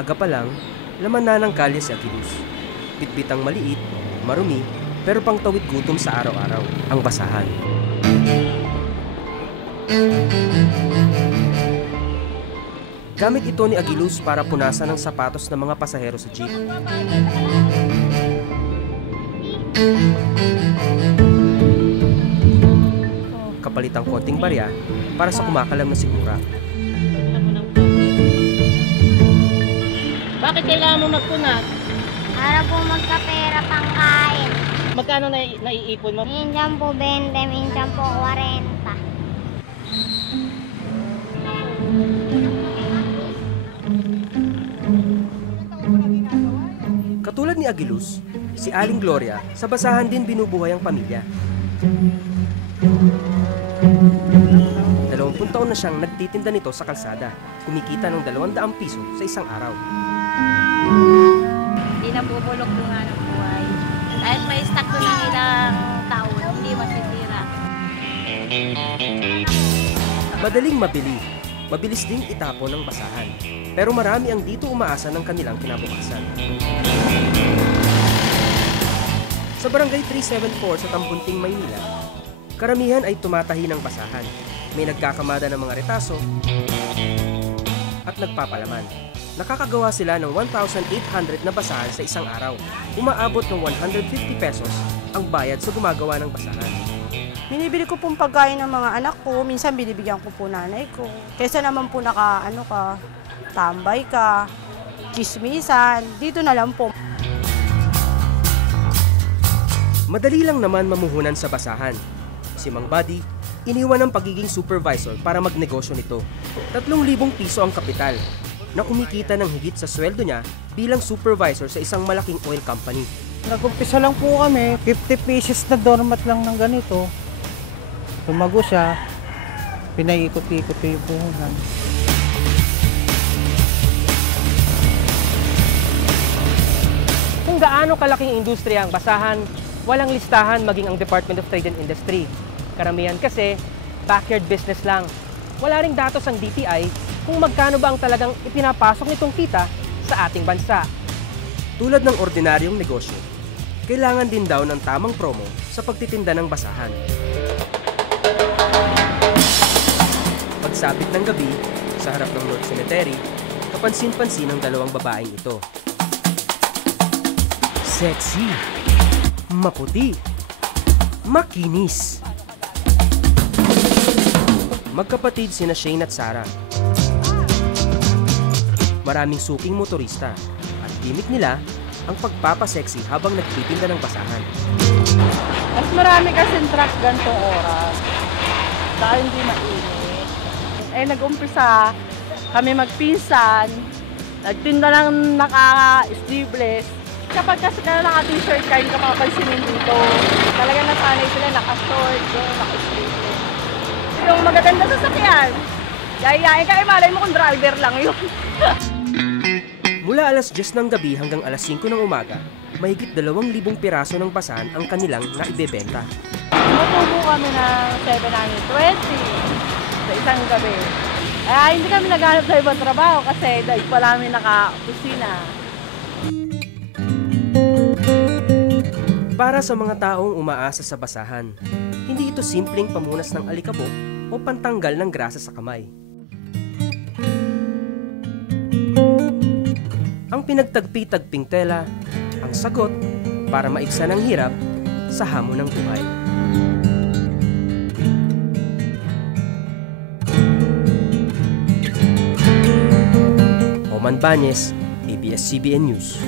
Maaga pa lang, laman na ng kalye si Agiluz. Bitbitang maliit, marumi, pero pang tawid gutom sa araw-araw, ang basahan. Gamit ito ni Agiluz para punasan ang sapatos ng mga pasahero sa jeep. Kapalit ang konting barya para sa kumakalam na sigura. Bakit kailangan mo magpunat? Para po magkapera pangkain. Magkano naiipon mo? Minsan po 20, minsan po 40. Katulad ni Agiluz, si Aling Gloria, sa basahan din binubuhay ang pamilya. 20 taon na siyang nagtitinda nito sa kalsada, kumikita ng 200 piso sa isang araw. Hindi na bubulok yung hanap buhay. Kahit may stock doon ng ilang taon, hindi masisira. Madaling mabili, mabilis ding itapon ng basahan. Pero marami ang dito umaasa ng kanilang kinabukasan. Sa Barangay 374 sa Tambunting, Maynila, karamihan ay tumatahi ng basahan. May nagkakamada ng mga retaso at nagpapalaman. Nakakagawa sila ng 1,800 na basahan sa isang araw. Umaabot ng 150 pesos ang bayad sa gumagawa ng basahan. Binibili ko pong pagkain ng mga anak ko, minsan binibigyan ko po nanay ko. Kaysa naman po tambay ka, chismisan, dito na lang po. Madali lang naman mamuhunan sa basahan. Si Mang Buddy, iniwan ang pagiging supervisor para magnegosyo nito. 3,000 piso ang kapital, na kumikita ng higit sa sweldo niya bilang supervisor sa isang malaking oil company. Nag-umpisa lang po kami, 50 pieces na doormat lang ng ganito. Tumago siya, pinaikot-ikot yung puhunan. Kung gaano kalaking industriya ang basahan, walang listahan maging ang Department of Trade and Industry. Karamihan kasi, backyard business lang. Wala ring datos ang DTI kung magkano ba ang talagang ipinapasok nitong kita sa ating bansa. Tulad ng ordinaryong negosyo, kailangan din daw ng tamang promo sa pagtitinda ng basahan. Pagsapit ng gabi, sa harap ng North Cemetery, kapansin-pansin ang dalawang babaeng ito. Sexy, maputi, makinis. Magkapatid sina Shane at Sarah. Maraming suking motorista at gimmick nila ang pagpapaseksi habang nagtitinda ng basahan. Mas marami kasing truck gantong oras. Dahil hindi mainit. Nag-umpisa kami magpinsan, nagtinda ng naka-sleeveless. Kapag kasi ka naka-t-shirt ka, hindi ka makapansinin dito. Talagang nasanay sila naka-short, naka-sleeveless. Yung magaganda sa sakyan, yayain ka, malay mo kung driver lang yun. Mula alas 10 ng gabi hanggang alas 5 ng umaga, mahigit 2,000 piraso ng basahan ang kanilang naibebenta. Matubo kami ng 720 sa isang gabi. Hindi kami naghanap sa ibang trabaho kasi dahil pala kami naka-opisina. Para sa mga taong umaasa sa basahan, hindi ito simpleng pamunas ng alikabok o pantanggal ng grasa sa kamay. Ang pinagtagpi-tagping tela, ang sagot para maibsan ang hirap sa hamon ng buhay. Oman Banyes, ABS-CBN News.